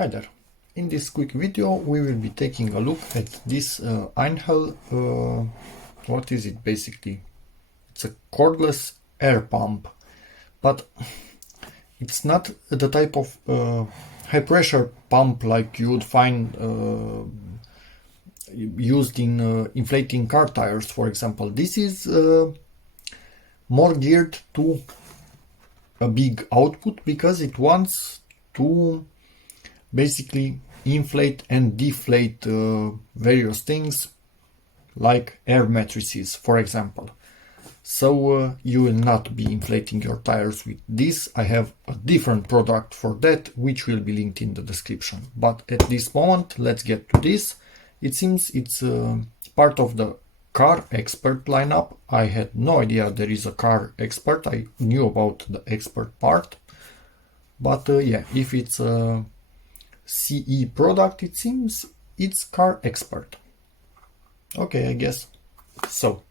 Hi there. In this quick video we will be taking a look at this EINHELL, what is it basically? It's a cordless air pump, but it's not the type of high pressure pump like you would find used in inflating car tires, for example. This is more geared to a big output because it wants to basically inflate and deflate various things like air matrices, for example. So you will not be inflating your tires with this. I have a different product for that, which will be linked in the description. But at this moment, let's get to this. It seems it's part of the car expert lineup. I had no idea there is a car expert. I knew about the expert part. But yeah, if it's a CE product, it seems it's car expert. Okay, I guess. So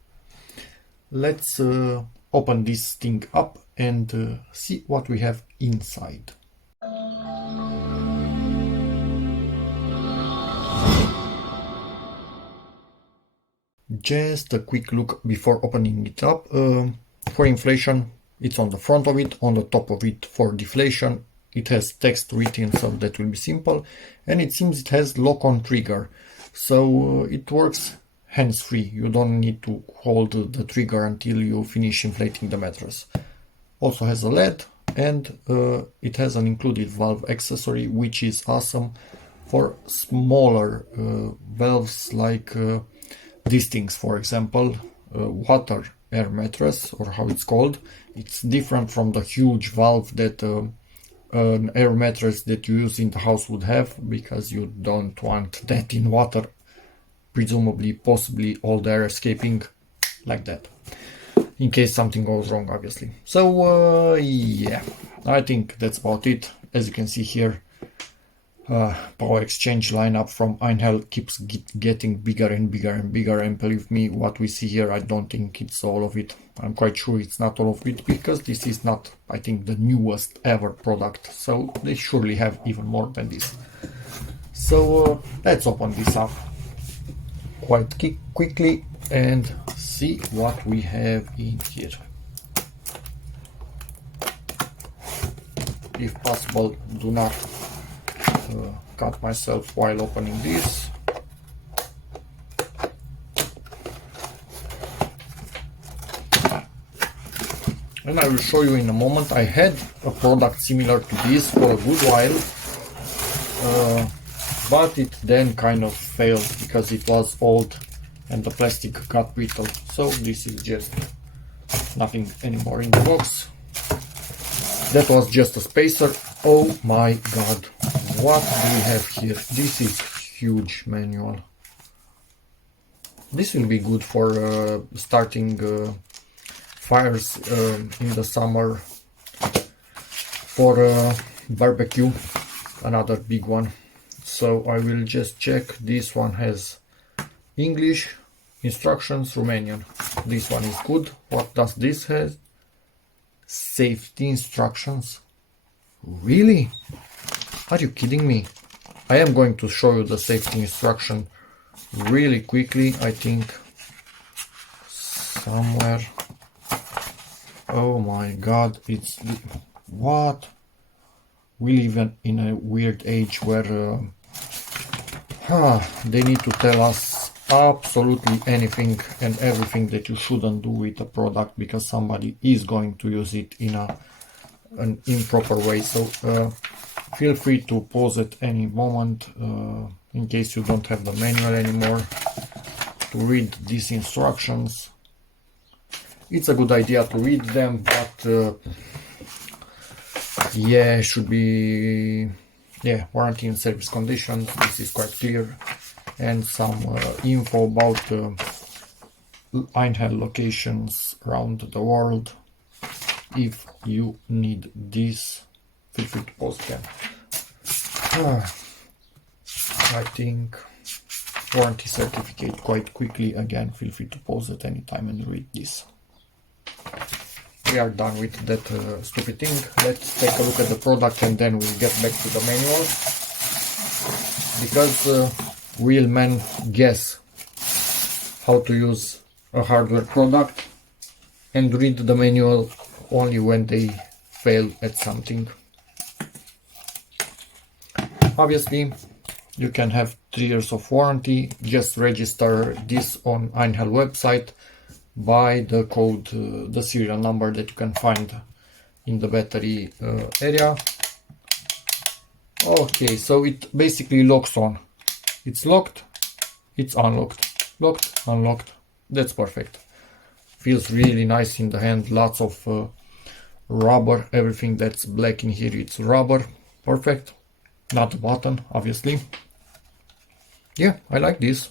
let's open this thing up and see what we have inside. Just a quick look before opening it up. For inflation, it's on the front of it, on the top of it for deflation. It has text written, so that will be simple. And it seems it has lock-on trigger. So it works hands-free. You don't need to hold the trigger until you finish inflating the mattress. Also has a LED, and it has an included valve accessory, which is awesome for smaller valves like these things. For example, water air mattress, or how it's called. It's different from the huge valve that an air mattress that you use in the house would have, because you don't want that in water, presumably, possibly all the air escaping like that, in case something goes wrong, obviously. So yeah, I think that's about it. As you can see here, power exchange lineup from EINHELL keeps getting bigger and bigger and bigger, and believe me, what we see here, I don't think it's all of it. I'm quite sure it's not all of it, because this is not, I think, the newest ever product, so they surely have even more than this. So let's open this up quite quickly and see what we have in here. If possible, do not cut myself while opening this. And I will show you in a moment. I had a product similar to this for a good while, but it then kind of failed because it was old and the plastic got brittle. So this is just nothing anymore in the box. That was just a spacer. Oh my god, what do we have here? This is huge manual. This will be good for starting fires in the summer, for barbecue, another big one. So I will just check. This one has English, instructions, Romanian. This one is good. What does this have? Safety instructions. Really? Are you kidding me? I am going to show you the safety instruction really quickly. I think somewhere. Oh my god, it's what? We live in a weird age where they need to tell us absolutely anything and everything that you shouldn't do with a product, because somebody is going to use it in an improper way. So feel free to pause at any moment, in case you don't have the manual anymore, to read these instructions. It's a good idea to read them, but yeah, should be, yeah, warranty and service conditions. This is quite clear, and some info about EINHELL locations around the world. If you need this, feel free to pause them. I think warranty certificate quite quickly. Again, feel free to pause at any time and read this. We are done with that stupid thing. Let's take a look at the product and then we'll get back to the manual. because real men guess how to use a hardware product and read the manual only when they fail at something. Obviously, you can have 3 years of warranty. Just register this on EINHELL website by the code, the serial number that you can find in the battery area. Okay, so it basically locks on. It's locked, it's unlocked, locked, unlocked. That's perfect. Feels really nice in the hand. Lots of rubber. Everything that's black in here, it's rubber. Perfect. Not the button, obviously. Yeah, I like this.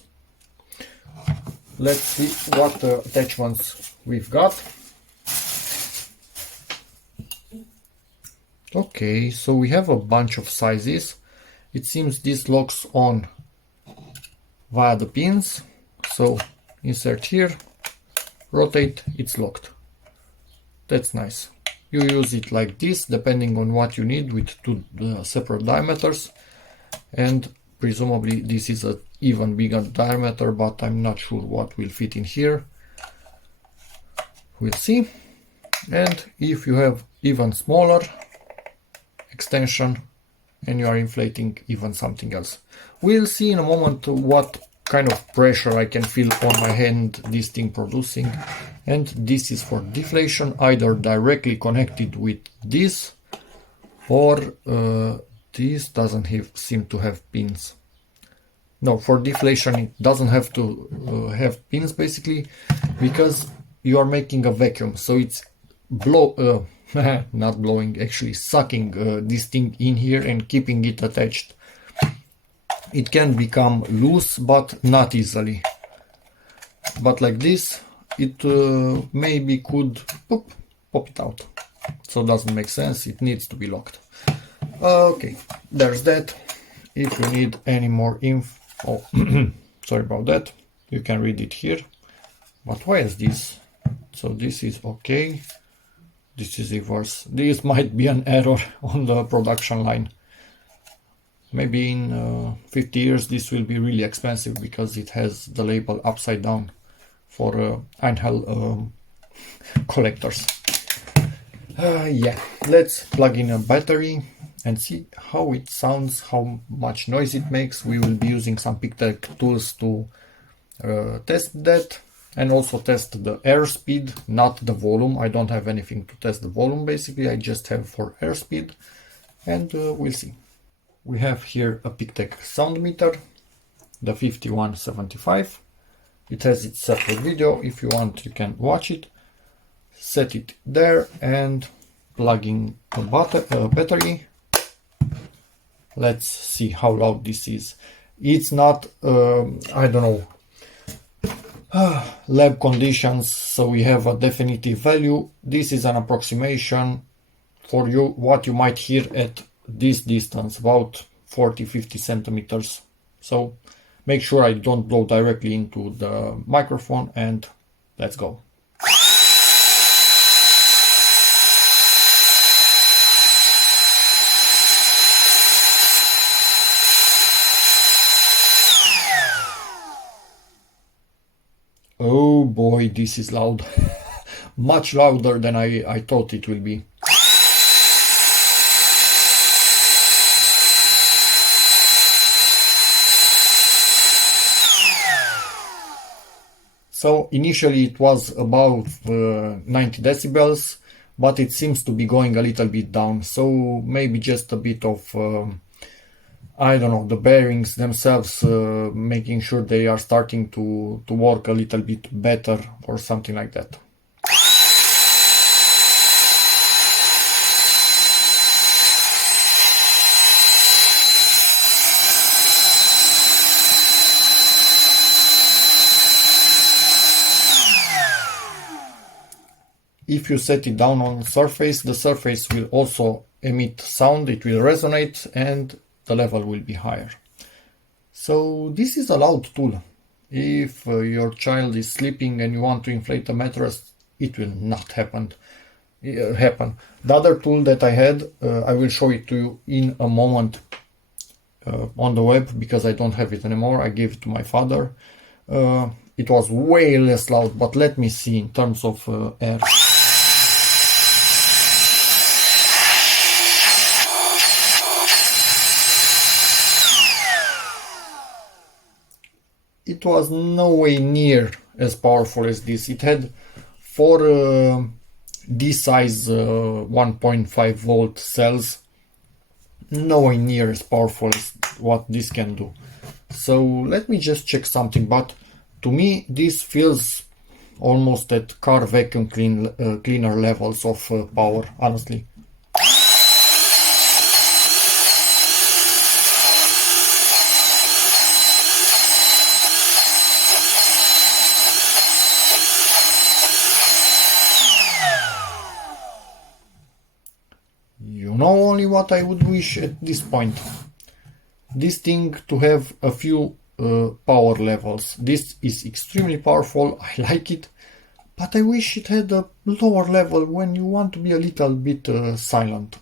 Let's see what attachments we've got. Okay, so we have a bunch of sizes. It seems this locks on via the pins. So insert here, rotate, it's locked. That's nice. You use it like this, depending on what you need, with 2 separate diameters. And presumably this is an even bigger diameter, but I'm not sure what will fit in here. We'll see. And if you have even smaller extension and you are inflating even something else. We'll see in a moment what kind of pressure I can feel on my hand this thing producing. And this is for deflation, either directly connected with this, or this doesn't seem to have pins. No, for deflation it doesn't have to have pins, basically, because you are making a vacuum, so it's not blowing, actually sucking this thing in here and keeping it attached. It can become loose, but not easily. But like this, it maybe could pop it out. So it doesn't make sense, it needs to be locked. Okay, there's that. If you need any more info, sorry about that, you can read it here. But why is this? So this is okay. This is reverse. This might be an error on the production line. Maybe in 50 years this will be really expensive because it has the label upside down for EINHELL collectors. Yeah, let's plug in a battery and see how it sounds, how much noise it makes. We will be using some PicTech tools to test that, and also test the airspeed, not the volume. I don't have anything to test the volume, basically. I just have for airspeed, and we'll see. We have here a PicTech sound meter, the 5175. It has its separate video. If you want, you can watch it. Set it there and plug in a battery. Let's see how loud this is. It's not, I don't know, lab conditions, so we have a definitive value. This is an approximation for you, what you might hear at this distance, about 40-50 centimeters. So make sure I don't blow directly into the microphone, and let's go. Oh boy, this is loud. Much louder than I thought it will be. So initially it was about 90 decibels, but it seems to be going a little bit down. So maybe just a bit of, I don't know, the bearings themselves, making sure they are starting to work a little bit better or something like that. If you set it down on surface, the surface will also emit sound, it will resonate, and the level will be higher. So this is a loud tool. If your child is sleeping and you want to inflate a mattress, it will not happen. The other tool that I had, I will show it to you in a moment. on the web because I don't have it anymore. I gave it to my father. It was way less loud, but let me see in terms of air. It was no way near as powerful as this. It had four this size 1.5 volt cells, nowhere near as powerful as what this can do. So let me just check something, but to me this feels almost at car vacuum cleaner levels of power, honestly. You know only what I would wish at this point. This thing to have a few power levels. This is extremely powerful, I like it, but I wish it had a lower level when you want to be a little bit silent,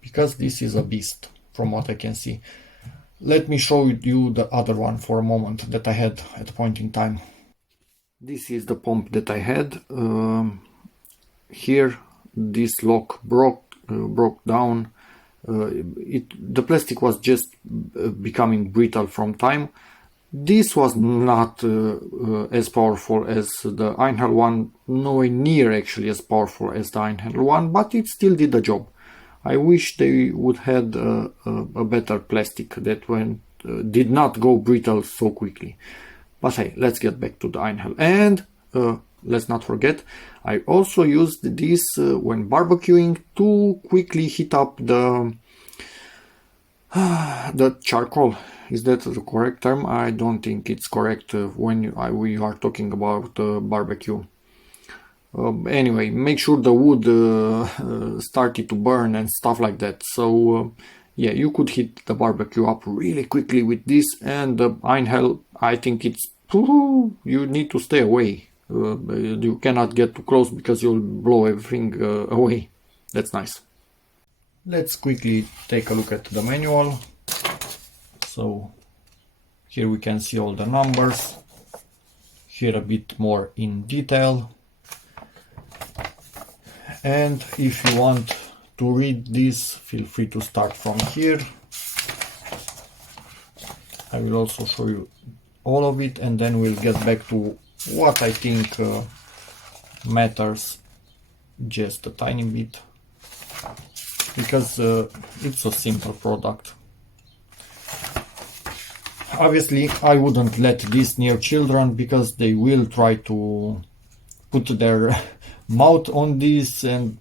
because this is a beast from what I can see. Let me show you the other one for a moment that I had at a point in time. This is the pump that I had. Here this lock broke down. The plastic was just becoming brittle from time. This was not as powerful as the EINHELL one, nowhere near actually as powerful as the EINHELL one, but it still did the job. I wish they would had a better plastic that did not go brittle so quickly. But hey, let's get back to the EINHELL. And let's not forget, I also used this when barbecuing to quickly heat up the charcoal. Is that the correct term? I don't think it's correct when we are talking about barbecue. Anyway, make sure the wood started to burn and stuff like that. So yeah, you could heat the barbecue up really quickly with this. And the EINHELL, I think it's you need to stay away. You cannot get too close because you'll blow everything away. That's nice. Let's quickly take a look at the manual. So here we can see all the numbers. Here a bit more in detail. And if you want to read this, feel free to start from here. I will also show you all of it, and then we'll get back to what I think matters just a tiny bit, because it's a simple product. Obviously I wouldn't let this near children because they will try to put their mouth on this and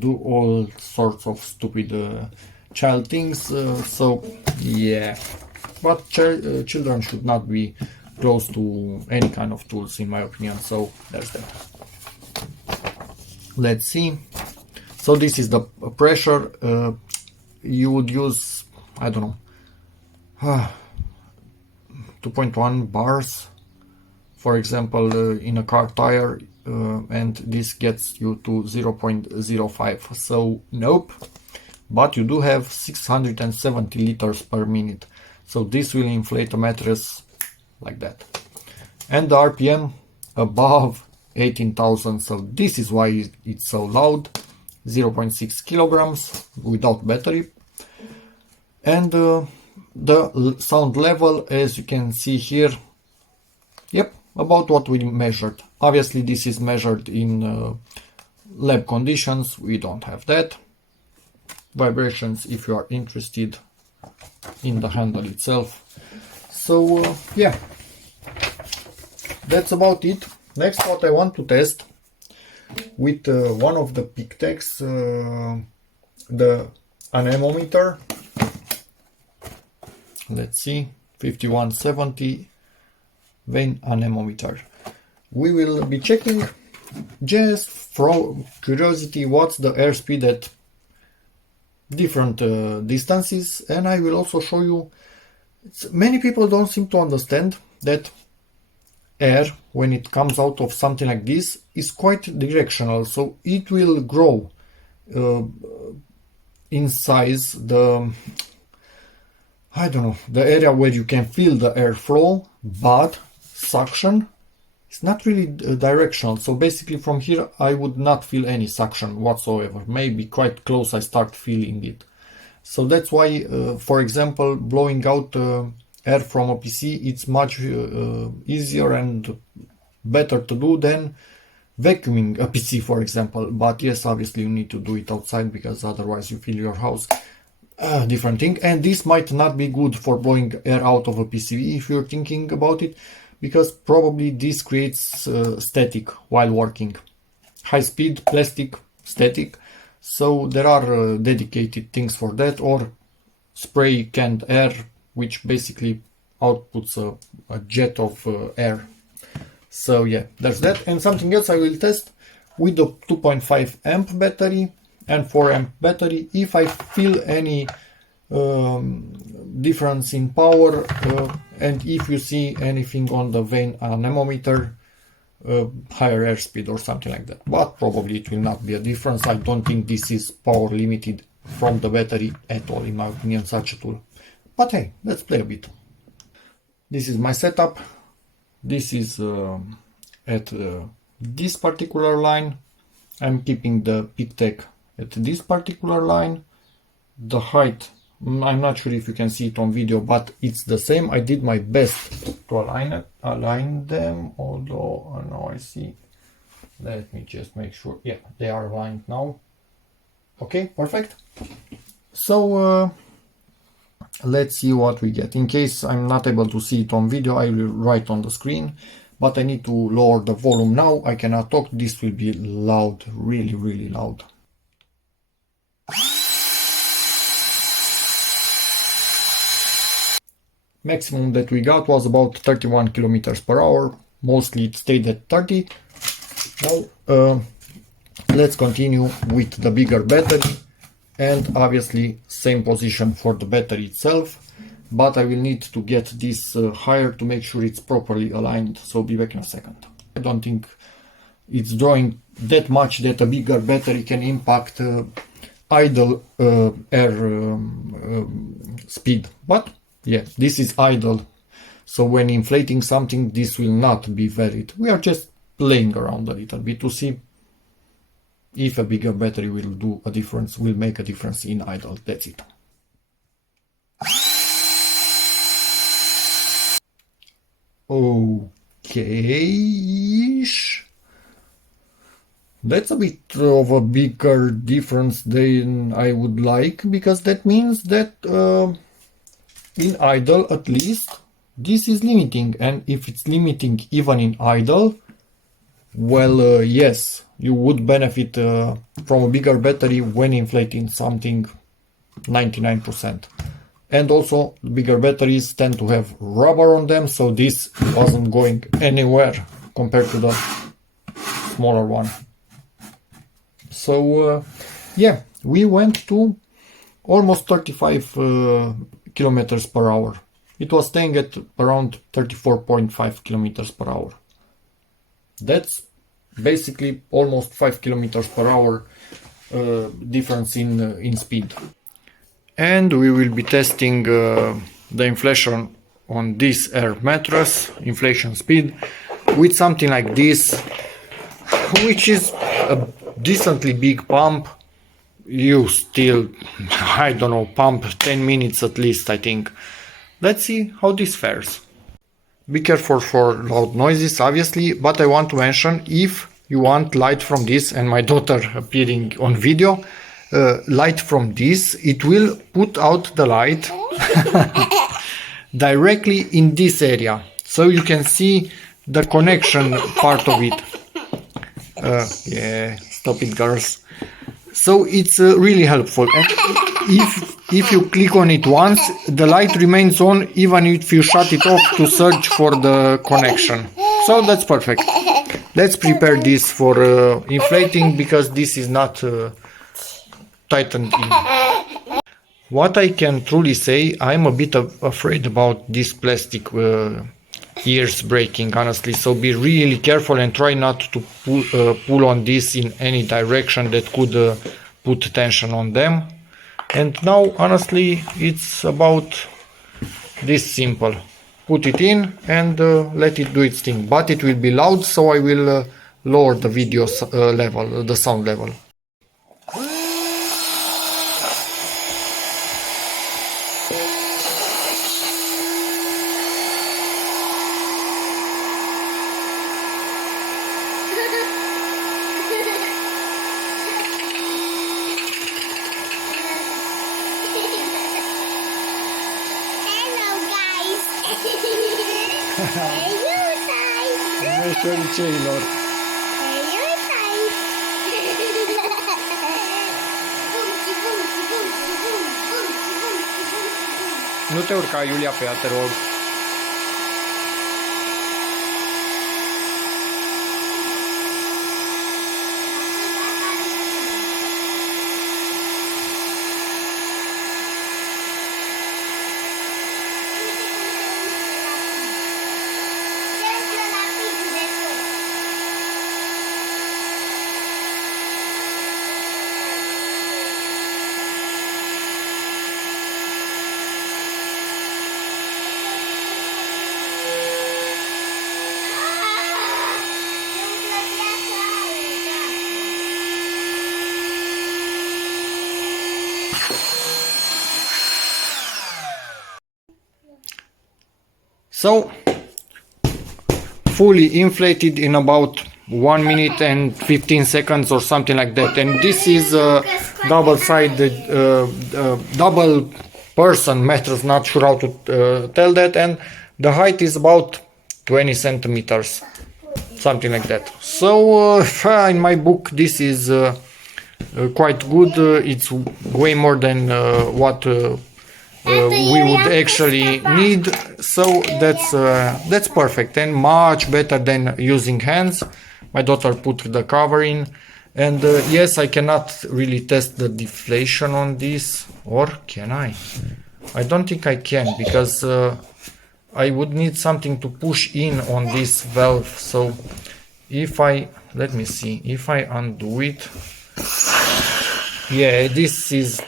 do all sorts of stupid child things, so yeah, but children should not be close to any kind of tools in my opinion. So there's that. Let's see. So this is the pressure. You would use, I don't know, 2.1 bars, for example, in a car tire, and this gets you to 0.05. So nope, but you do have 670 liters per minute. So this will inflate a mattress like that. And the RPM above 18,000. So this is why it's so loud. 0.6 kilograms without battery. And the sound level, as you can see here, yep, about what we measured. Obviously this is measured in lab conditions. We don't have that. Vibrations, if you are interested in the handle itself. So yeah, that's about it. Next, what I want to test with one of the PicTechs, the anemometer. Let's see, 5170 vein anemometer. We will be checking, just from curiosity, what's the airspeed at different distances, and I will also show you, many people don't seem to understand that air, when it comes out of something like this, is quite directional, so it will grow in size. I don't know, the area where you can feel the airflow, but suction is not really directional. So basically from here I would not feel any suction whatsoever. Maybe quite close I start feeling it. So that's why, for example, blowing out air from a PC, it's much easier and better to do than vacuuming a PC, for example. But yes, obviously you need to do it outside because otherwise you fill your house. Different thing. And this might not be good for blowing air out of a PCB if you're thinking about it, because probably this creates static while working. High speed, plastic, static. So there are dedicated things for that, or spray canned air, which basically outputs a jet of air. So yeah, there's that. And something else I will test with the 2.5 amp battery and 4 amp battery. If I feel any difference in power, and if you see anything on the vane anemometer, higher airspeed or something like that. But probably it will not be a difference. I don't think this is power limited from the battery at all, in my opinion, such a tool. But hey, let's play a bit. This is my setup. This is at this particular line. I'm keeping the peak tech at this particular line. The height, I'm not sure if you can see it on video, but it's the same. I did my best to align them, although now I see. Let me just make sure. Yeah, they are aligned now. Okay, perfect. So let's see what we get. In case I'm not able to see it on video, I will write on the screen, but I need to lower the volume now. I cannot talk. This will be loud, really, really loud. Maximum that we got was about 31 kilometers per hour. Mostly it stayed at 30. Now let's continue with the bigger battery, and obviously same position for the battery itself, but I will need to get this higher to make sure it's properly aligned. So be back in a second. I don't think it's drawing that much that a bigger battery can impact idle air speed, but yeah, this is idle, so when inflating something this will not be varied. We are just playing around a little bit to see if a bigger battery will do a difference, will make a difference in idle. That's it. Okay, that's a bit of a bigger difference than I would like, because that means that in idle at least this is limiting, and if it's limiting even in idle, well, yes, you would benefit from a bigger battery when inflating something 99%. And also bigger batteries tend to have rubber on them, so this wasn't going anywhere compared to the smaller one. So yeah, we went to almost 35 kilometers per hour. It was staying at around 34.5 kilometers per hour. That's basically almost 5 kilometers per hour difference in speed. And we will be testing the inflation on this air mattress, inflation speed, with something like this, which is a decently big pump. You still, I don't know, pump 10 minutes at least, I think. Let's see how this fares. Be careful for loud noises, obviously, but I want to mention, if you want light from this, and my daughter appearing on video, light from this, it will put out the light directly in this area, so you can see the connection part of it. Yeah, stop it, girls. So it's really helpful, and if you click on it once, the light remains on even if you shut it off to search for the connection. So that's perfect. Let's prepare this for inflating, because this is not tightened in. What I can truly say, I'm a bit afraid about this plastic ears breaking, honestly, so be really careful and try not to pull on this in any direction that could put tension on them. And now honestly it's about this simple. Put it in and let it do its thing, but it will be loud, so I will lower the video level, the sound level. Mășoricei-lor. Nu te urca, Iulia, pe ea, te rog. So, fully inflated in about 1 minute and 15 seconds or something like that. And this is double-sided, double person meters, not sure how to tell that. And the height is about 20 centimeters, something like that. So, in my book, this is quite good. It's way more than what we would actually need, so that's perfect and much better than using hands. My daughter put the cover in, and yes, I cannot really test the deflation on this, or can I? I don't think I can, because I would need something to push in on this valve. So if I, let me see, if I undo it, yeah, this is,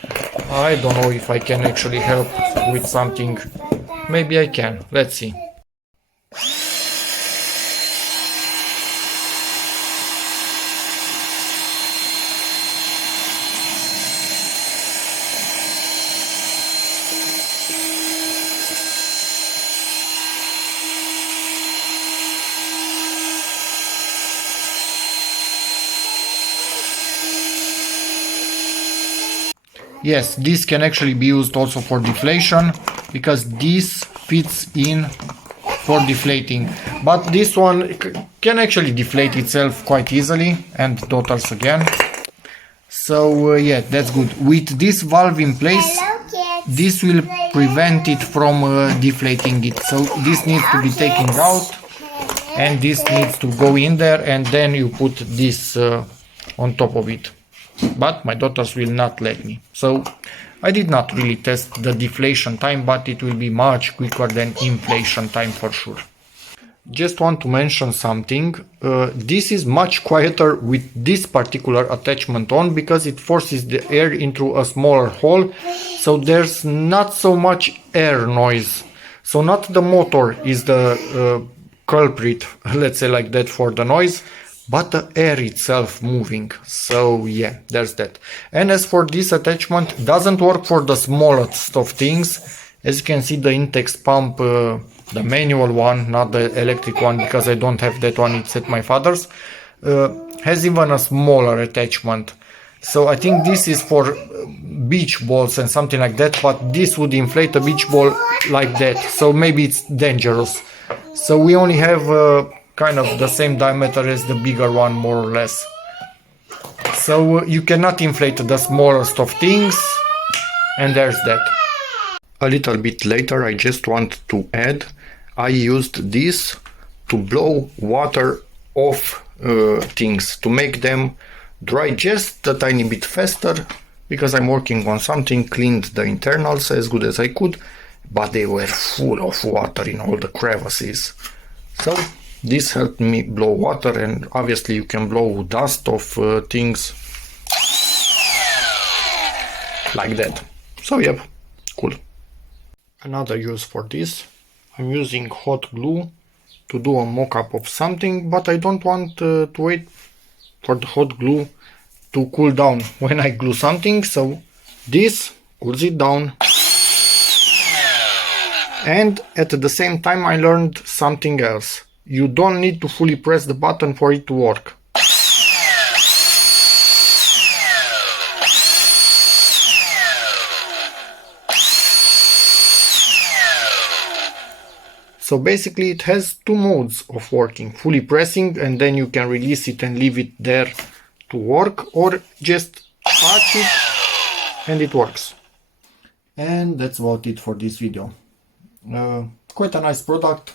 I don't know if I can actually help with something. Maybe I can. Let's see. Yes, this can actually be used also for deflation, because this fits in for deflating, but this one can actually deflate itself quite easily, and daughters again. So yeah, that's good. With this valve in place, this will prevent it from deflating it. So this needs to be taken out, and this needs to go in there, and then you put this on top of it. But my daughters will not let me. So I did not really test the deflation time, but it will be much quicker than inflation time for sure. Just want to mention something. This is much quieter with this particular attachment on, because it forces the air into a smaller hole, so there's not so much air noise. So not the motor is the culprit, let's say like that, for the noise, but the air itself moving. So yeah, there's that. And as for this attachment, doesn't work for the smallest of things. As you can see, the Intex pump, the manual one, not the electric one, because I don't have that one, it's at my father's, has even a smaller attachment. So I think this is for beach balls and something like that, but this would inflate a beach ball like that, so maybe it's dangerous. So we only have kind of the same diameter as the bigger one, more or less. So you cannot inflate the smallest of things, and there's that. A little bit later, I just want to add, I used this to blow water off things, to make them dry just a tiny bit faster, because I'm working on something, cleaned the internals as good as I could, but they were full of water in all the crevices. So this helped me blow water, and obviously you can blow dust of things like that. So yep, cool. Another use for this, I'm using hot glue to do a mock-up of something, but I don't want to wait for the hot glue to cool down when I glue something, so this cools it down. And at the same time I learned something else. You don't need to fully press the button for it to work. So basically it has two modes of working, fully pressing and then you can release it and leave it there to work, or just touch it and it works. And that's about it for this video. Quite a nice product.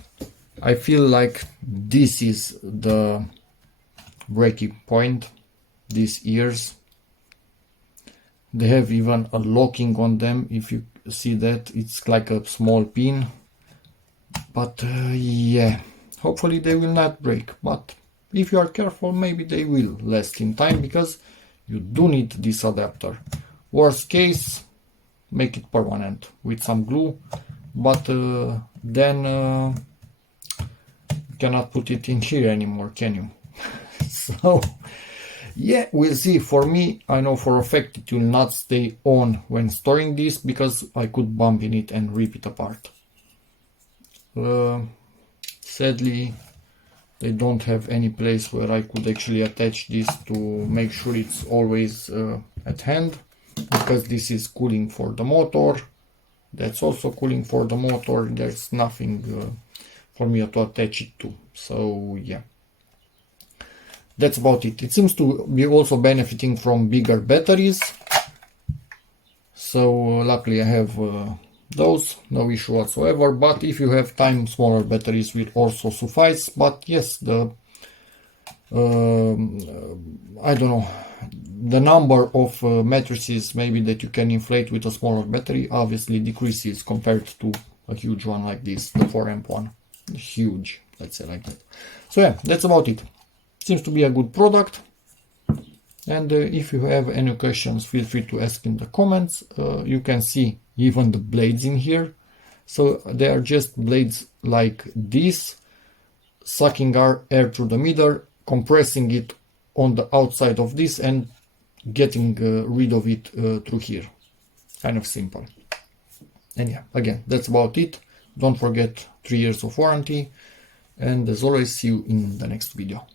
I feel like this is the breaking point, these ears. They have even a locking on them, if you see that, it's like a small pin. But yeah, hopefully they will not break, but if you are careful maybe they will last in time, because you do need this adapter. Worst case, make it permanent with some glue, but then you cannot put it in here anymore, can you? So yeah, we'll see. For me, I know for a fact it will not stay on when storing this, because I could bump in it and rip it apart. Sadly, they don't have any place where I could actually attach this to make sure it's always at hand, because this is cooling for the motor, that's also cooling for the motor, there's nothing for me to attach it to. So yeah, that's about it. It seems to be also benefiting from bigger batteries, so luckily I have those, no issue whatsoever. But if you have time, smaller batteries will also suffice. But yes, the I don't know, the number of matrices maybe that you can inflate with a smaller battery obviously decreases compared to a huge one like this, the 4 amp one. Huge, let's say like that. So yeah, that's about it. Seems to be a good product. And if you have any questions, feel free to ask in the comments. You can see even the blades in here. So they are just blades like this, sucking our air through the middle, compressing it on the outside of this and getting rid of it through here. Kind of simple. And yeah, again, that's about it. Don't forget 3 years of warranty. And as always, see you in the next video.